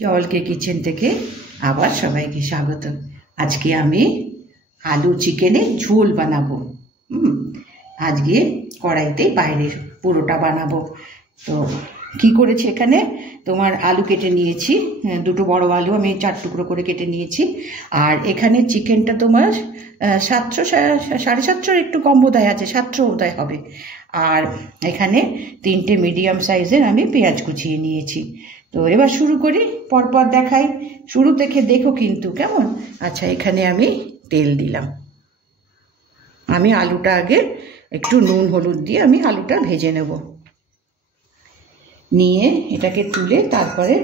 জলকে কিচেন থেকে আবার সবাইকে স্বাগত। আজকে আমি আলু চিকেনের ঝোল বানাবো। আজকে কড়াইতে বাইরে পুরোটা বানাবো। তো কি করেছি, এখানে তোমার আলু কেটে নিয়েছি, দুটো বড় আলু আমি 4 টুকরো করে কেটে নিয়েছি। আর এখানে চিকেনটা তোমার 700 750 একটু কম বোধহয় আছে, 700 বোধহয় হবে। আর এখানে 3টে মিডিয়াম সাইজের আমি পেঁয়াজ কুচিয়ে নিয়েছি। তো এবার শুরু করি, পরপর দেখাই, শুরু থেকে দেখো কিন্তু কেমন। আচ্ছা, এখানে আমি তেল দিলাম। আমি আলুটা আগে একটু নুন হলুদ দিয়ে আমি আলুটা ভেজে নেব। নিয়ে এটাকে তুলে তারপরে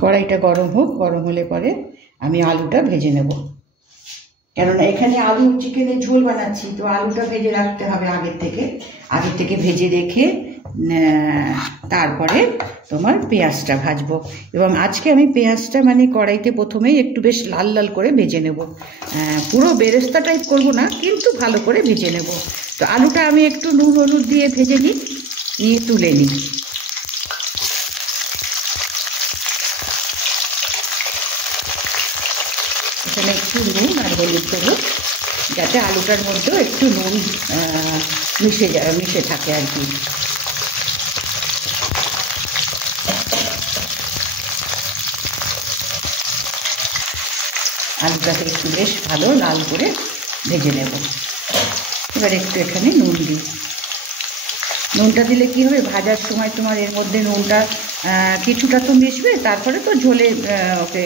কড়াইটা গরম হোক, গরম হলে পরে আমি আলুটা ভেজে নেব। কেননা এখানে আলু চিকেনের ঝোল বানাচ্ছি, তো আলুটা ভেজে রাখতে হবে আগের থেকে ভেজে রেখে তারপরে তোমার পেঁয়াজটা ভাজবো। এবং আজকে আমি পেঁয়াজটা মানে কড়াইতে প্রথমেই একটু বেশ লাল লাল করে ভেজে নেব। পুরো বেরেস্তা টাইপ করবো না, কিন্তু ভালো করে ভেজে নেব। তো আলুটা আমি একটু নুন হলুদ দিয়ে ভেজে নিয়ে তুলে নিই। এখানে একটু নুন আর হলুদ দেবো, যাতে আলুটার মধ্যেও একটু নুন মিশে থাকে আর কি। আলুটাকে একটু বেশ ভালো লাল করে ভেজে নেব। এবার একটু এখানে নুন দিই। নুনটা দিলে কি হবে, ভাজার সময় তোমার এর মধ্যে নুনটা কিছুটা তো মিশবে, তারপরে তো ঝোলে ওকে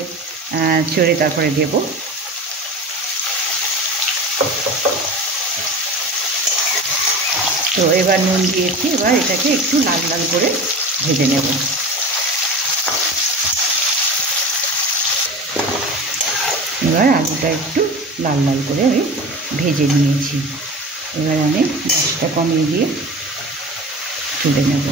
ছেড়ে তারপরে দেব। তো এবার নুন দিয়েছি, এবার এটাকে একটু লাল লাল করে ভেজে নেব। এবার আলুটা একটু লাল লাল করে আমি ভেজে নিয়েছি। এবার আমি গ্যাসটা কমিয়ে দিয়ে তুলে নেব।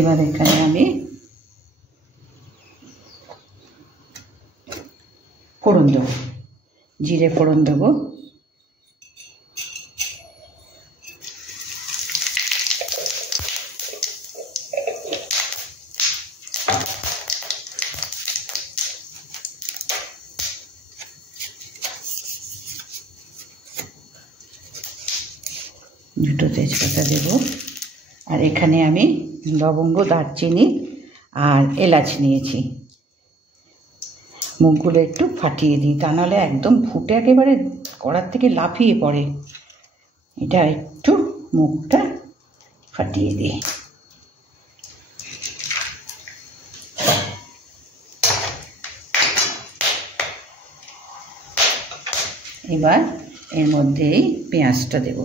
এবার এখানে আমি ফোড়ন দেবো, জিরে ফোড়ন দেবো। দুটো তেজপাতা দেব। আর এখানে আমি লবঙ্গ, দারচিনি আর এলাচ নিয়েছি। মুখগুলো একটু ফাটিয়ে দিই, তা নাহলে একদম ফুটে একেবারে কড়ার থেকে লাফিয়ে পড়ে। এটা একটু মুখটা ফাটিয়ে দিই। এবার এর মধ্যেই পেঁয়াজটা দেব।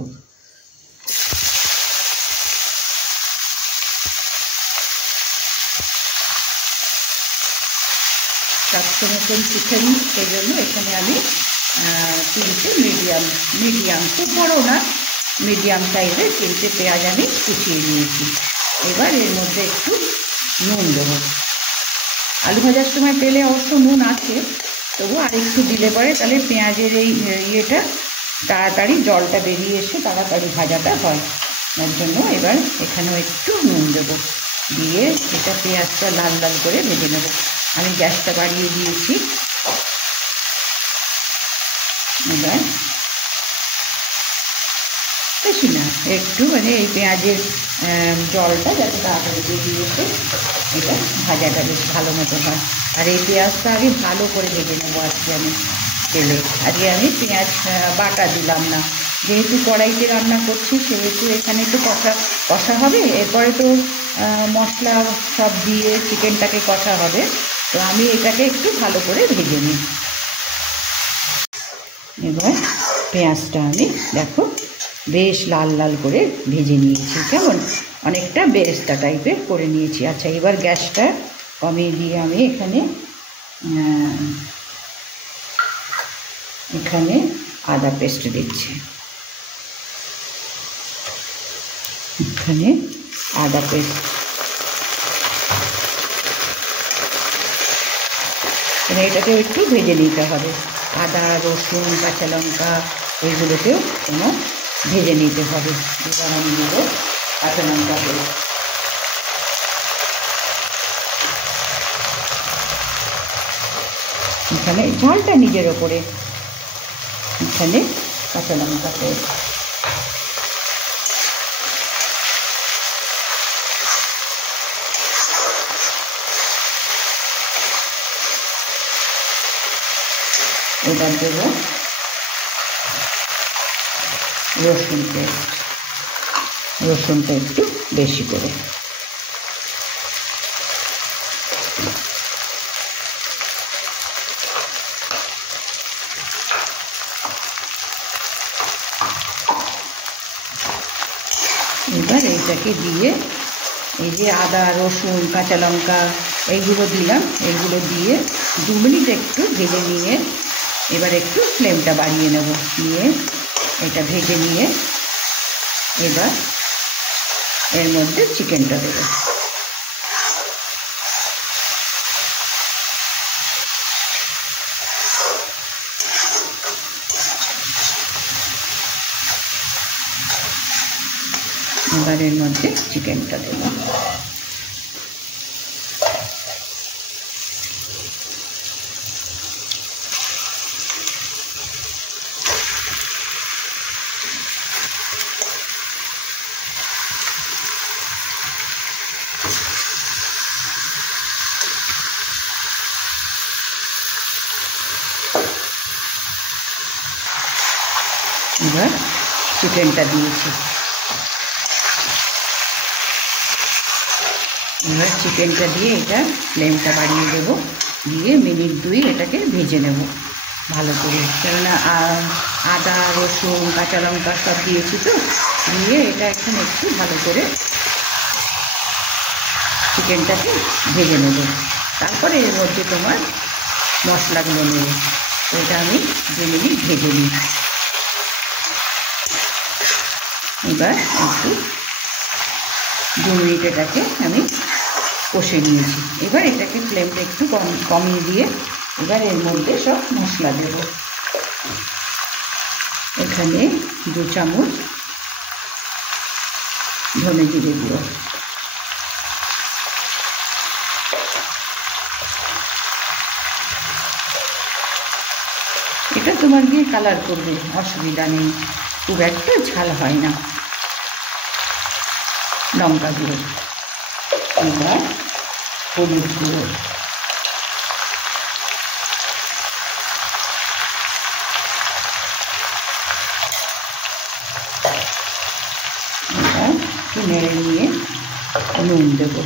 মতন চিকেন, সেই জন্য এখানে আমি 3টে মিডিয়াম খুব বড় না, মিডিয়াম সাইজের 3টে পেঁয়াজ আমি কুচিয়ে নিয়েছি। এবার এর মধ্যে একটু নুন দেবো। আলু ভাজার সময় তেলে অবশ্য নুন আছে, তবু আর একটু দিলে পরে তাহলে পেঁয়াজের এই ইয়েটা তাড়াতাড়ি জলটা বেরিয়ে এসে তাড়াতাড়ি ভাজাটা হয়। তার জন্য এবার এখানেও একটু নুন দেবো, দিয়ে এটা পেঁয়াজটা লাল লাল করে ভেজে নেব। আমি গ্যাসটা বাড়িয়ে দিয়েছি। এবার বেশি না, একটু মানে এই পেঁয়াজের জলটা যাতে তাড়াতাড়ি বেরিয়ে এসে এটা ভাজাটা বেশ ভালো মতো হয়। আর এই পেঁয়াজটা আগে ভালো করে ভেজে নেবো আজকে আমি তেলে। আজকে আমি পেঁয়াজ বাটা দিলাম না, যেহেতু কড়াইতে রান্না করছি সেহেতু এখানে একটু কষা হবে। এরপরে তো মশলা সব দিয়ে চিকেনটাকে কষা হবে। তো আমি এটাকে একটু ভালো করে ভেজে নিই। এবার পেঁয়াজটা আমি দেখো বেশ লাল লাল করে ভেজে নিয়েছি, কেমন অনেকটা বেরেস্তা টাইপের করে নিয়েছি। আচ্ছা, এবার গ্যাসটা কমিয়ে দিয়ে আমি এখানে আদা পেস্ট দিচ্ছি। এখানে আদা পেস্ট, এটাকেও একটু ভেজে নিতে হবে। আদা, রসুন, কাঁচা লঙ্কা এইগুলোকেও তোমার ভেজে নিতে হবে। এবার আমি দেবো কাঁচা লঙ্কা পেস্ট। এখানে ঝালটা নিজের ওপরে। এখানে কাঁচা লঙ্কা পেস্ট, এবার দেব রসুন পেস্ট, রসুনটা একটু বেশি করে। এবার এইটাকে দিয়ে এই যে আদা, রসুন, কাঁচা লঙ্কা এইগুলো দিলাম, এইগুলো দিয়ে 2 মিনিট একটু ভেজে নিয়ে এবার একটু ফ্লেমটা বাড়িয়ে নেব। নিয়ে এটা ভেজে নিয়ে এবার এর মধ্যে চিকেনটা দেবো। এবার এর মধ্যে চিকেনটা দেব। এবার চিকেনটা দিয়েছি। এবার চিকেনটা দিয়ে এটা ফ্লেমটা বাড়িয়ে দেবো, দিয়ে মিনিট 2 এটাকে ভেজে নেব ভালো করে। কেননা আদা, রসুন, কাঁচা লঙ্কা সব দিয়েছি তো, দিয়ে এটা এখন একটু ভালো করে চিকেনটাকে ভেজে নেব। তারপরে এর মধ্যে তোমার মশলাগুলো নেব। তো এটা আমি 2 মিনিট ভেজে নিই। এবার একটু 2 মিনিট এটাকে আমি কষে নিয়েছি। এবার এটাকে ফ্লেমটা একটু কমিয়ে দিয়ে এবার এর মধ্যে সব মশলা দেব। এখানে 2 চামচ ধনে জিরে গুঁড়ো, এটা তোমার দিয়ে কালার করবে, অসুবিধা নেই, খুব একটা ঝাল হয় না। লঙ্কা গুঁড়ো, এবার হলুদ গুঁড়ো, এবার একটু নেড়ে নিয়ে নুন দেবো।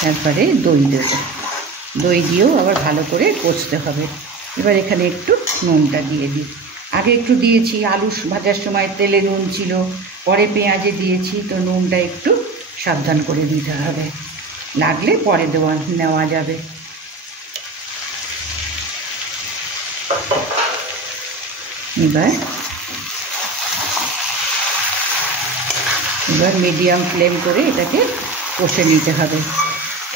তারপরে দই দেব। দই দিয়েও আবার ভালো করে কষতে হবে। এবার এখানে একটু নুনটা দিয়ে দিই। আগে একটু দিয়েছি, আলু ভাজার সময় তেলে নুন ছিল, পরে পেঁয়াজে দিয়েছি, তো নুনটা একটু সাবধান করে দিতে হবে, লাগলে পরে নেওয়া যাবে। এবার মিডিয়াম ফ্লেম করে এটাকে কষে নিতে হবে।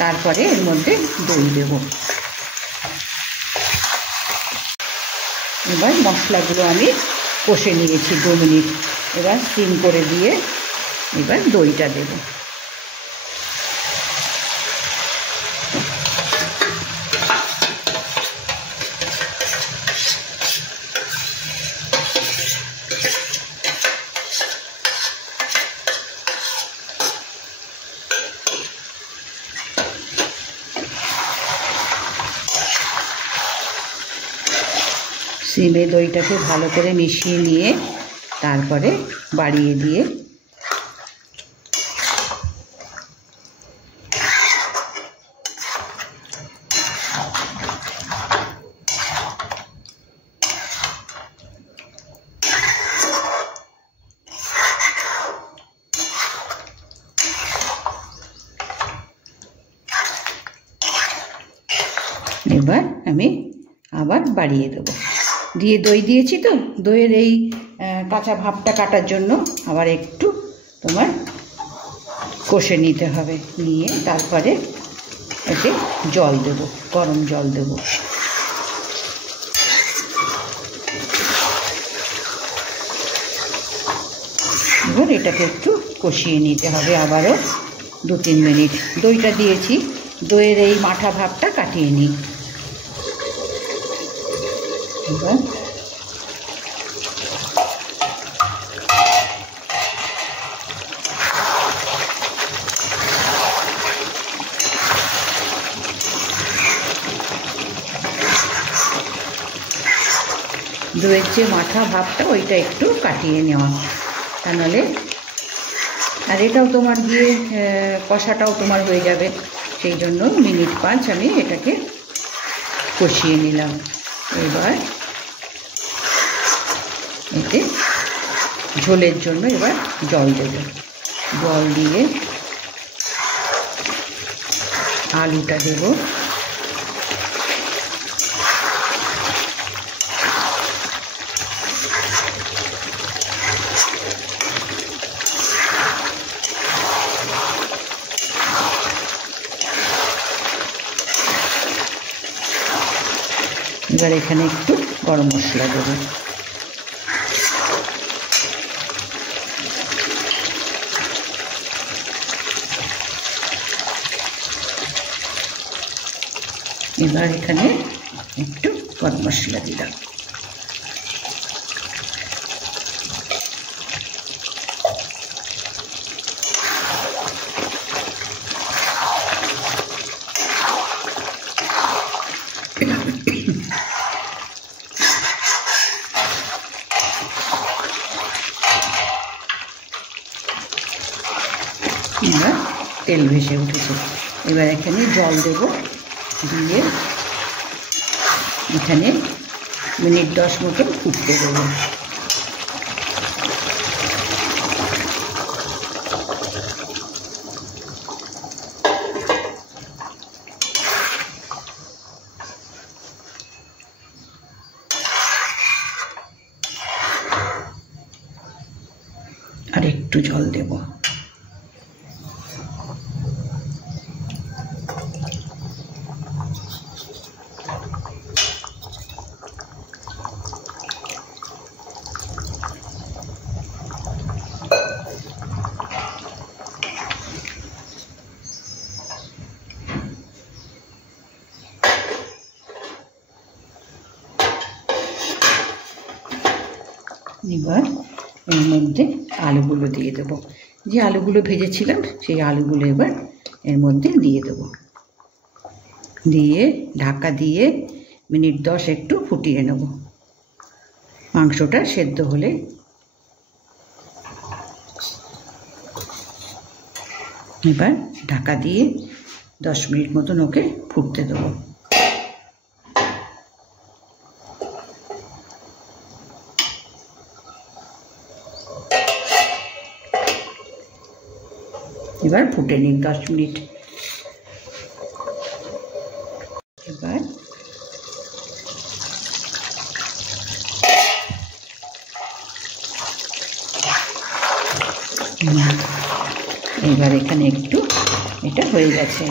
তারপরে এর মধ্যে দই দেব। এবার মশলাগুলো আমি কষে নিয়েছি 2 মিনিট। এবার সিম করে দিয়ে এবার দইটা দেব। সিমে দইটাকে ভালো করে মিশিয়ে নিয়ে তারপরে বাড়িয়ে দিয়ে এবার আমি আবার বাড়িয়ে দেবো, দিয়ে দই দিয়েছি তো, দইয়ের এই কাঁচা ভাবটা কাটার জন্য আবার একটু তোমার কষে নিতে হবে, নিয়ে তারপরে এতে জল দেবো, গরম জল দেবো। এবার এটাকে একটু কষিয়ে নিতে হবে আবারও 2-3 মিনিট। দইটা দিয়েছি, দইয়ের এই মাঠা ভাবটা কাটিয়ে নিই। এবার দইয়ের যে মাথা ভাবটা ওইটা একটু কাটিয়ে নেওয়া, তা নাহলে আর এটাও তোমার গিয়ে কষাটাও তোমার হয়ে যাবে। সেই জন্য মিনিট 5 আমি এটাকে কষিয়ে নিলাম। এবার এতে ঝোলের জন্য এবার জল দেব, জল দিয়ে আলুটা দেব, এবার এখানে একটু গরম মশলা দেবো। এবার এখানে একটু গরম মশলা দিলাম। এবার তেল ভেসে উঠেছে, এবার এখানে জল দেব, দিয়ে এখানে মিনিট 10 মতো ফুটতে দেবো। আর একটু জল দেব। এবার এর মধ্যে আলুগুলো দিয়ে দেবো, যে আলুগুলো ভেজেছিলাম সেই আলুগুলো এবার এর মধ্যে দিয়ে দেবো, দিয়ে ঢাকা দিয়ে মিনিট 10 একটু ফুটিয়ে নেব। মাংসটা সেদ্ধ হলে এবার ঢাকা দিয়ে 10 মিনিট মতন ওকে ফুটতে দেবো। এবার ফুটে নিন 10 মিনিট। এবার এখানে একটু এটা হয়ে গেছে।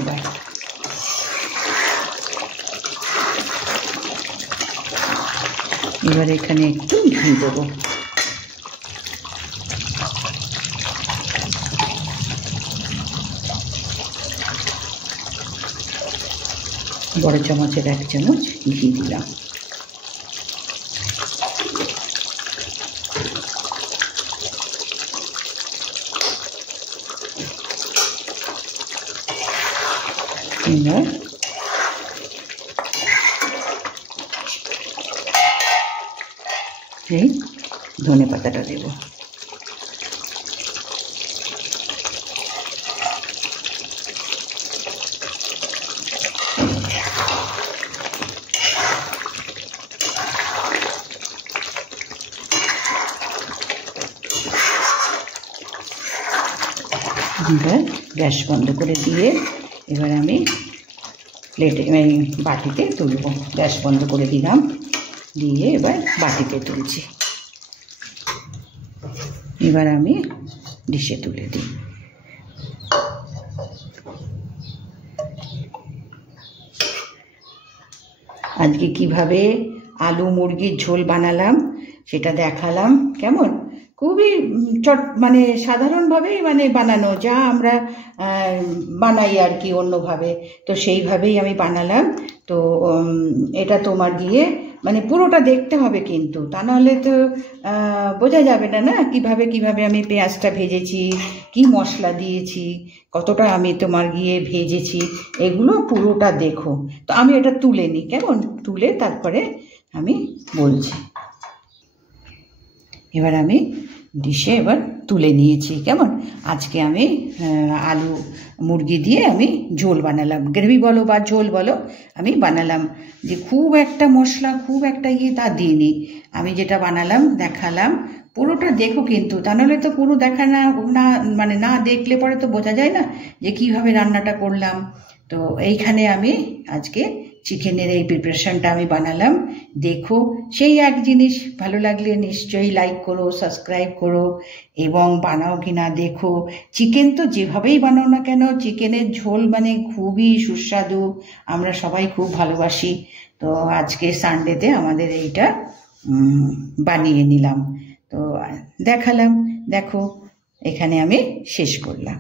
এবার এখানে একটু ঘি দেবো, বড় চামচের 1 চামচ ঘি দিলাম। এবার এই ধনে পাতাটা দেব। এবার গ্যাস বন্ধ করে দিয়ে এবার আমি প্লেটে বাটিতে তুলব। গ্যাস বন্ধ করে দিলাম, দিয়ে এবার বাটিতে তুলছি। এবার আমি ডিশে তুলে দিই। আজকে কিভাবে আলু মুরগির ঝোল বানালাম সেটা দেখালাম। কেমন, খুবই মানে সাধারণভাবেই বানানো, যা আমরা বানাই আর কি অন্যভাবে, তো সেইভাবেই আমি বানালাম। তো এটা তোমার গিয়ে পুরোটা দেখতে হবে কিন্তু, তা নাহলে তো বোঝা যাবে না না কিভাবে আমি পেঁয়াজটা ভেজেছি, কি মশলা দিয়েছি, কতটা আমি তোমার গিয়ে ভেজেছি, এগুলো পুরোটা দেখো। তো আমি এটা তুলে নিই, কেমন, তুলে তারপরে আমি বলছি। এবার আমি ডিশে তুলে নিয়েছি। কেমন, আজকে আমি আলু মুরগি দিয়ে আমি ঝোল বানালাম, গ্রেভি বলো বা ঝোল বলো, আমি বানালাম। যে খুব একটা মশলা, খুব একটা তা দিইনি। আমি যেটা বানালাম দেখালাম, পুরোটা দেখো কিন্তু, তা নাহলে তো পুরো দেখা না না দেখলে পরে তো বোঝা যায় না যে কিভাবে রান্নাটা করলাম। তো এইখানে আমি আজকে চিকেনের এই প্রিপারেশনটা আমি বানালাম। দেখো, সেই এক জিনিস, ভালো লাগলে নিশ্চয়ই লাইক করো, সাবস্ক্রাইব করো, এবং বানাও কিনা দেখো। চিকেন তো যেভাবেই বানাও না কেন, চিকেনের ঝোল খুবই সুস্বাদু, আমরা সবাই খুব ভালোবাসি। তো আজকে সানডেতে আমাদের এইটা বানিয়ে নিলাম, তো দেখালাম। দেখো, এখানে আমি শেষ করলাম।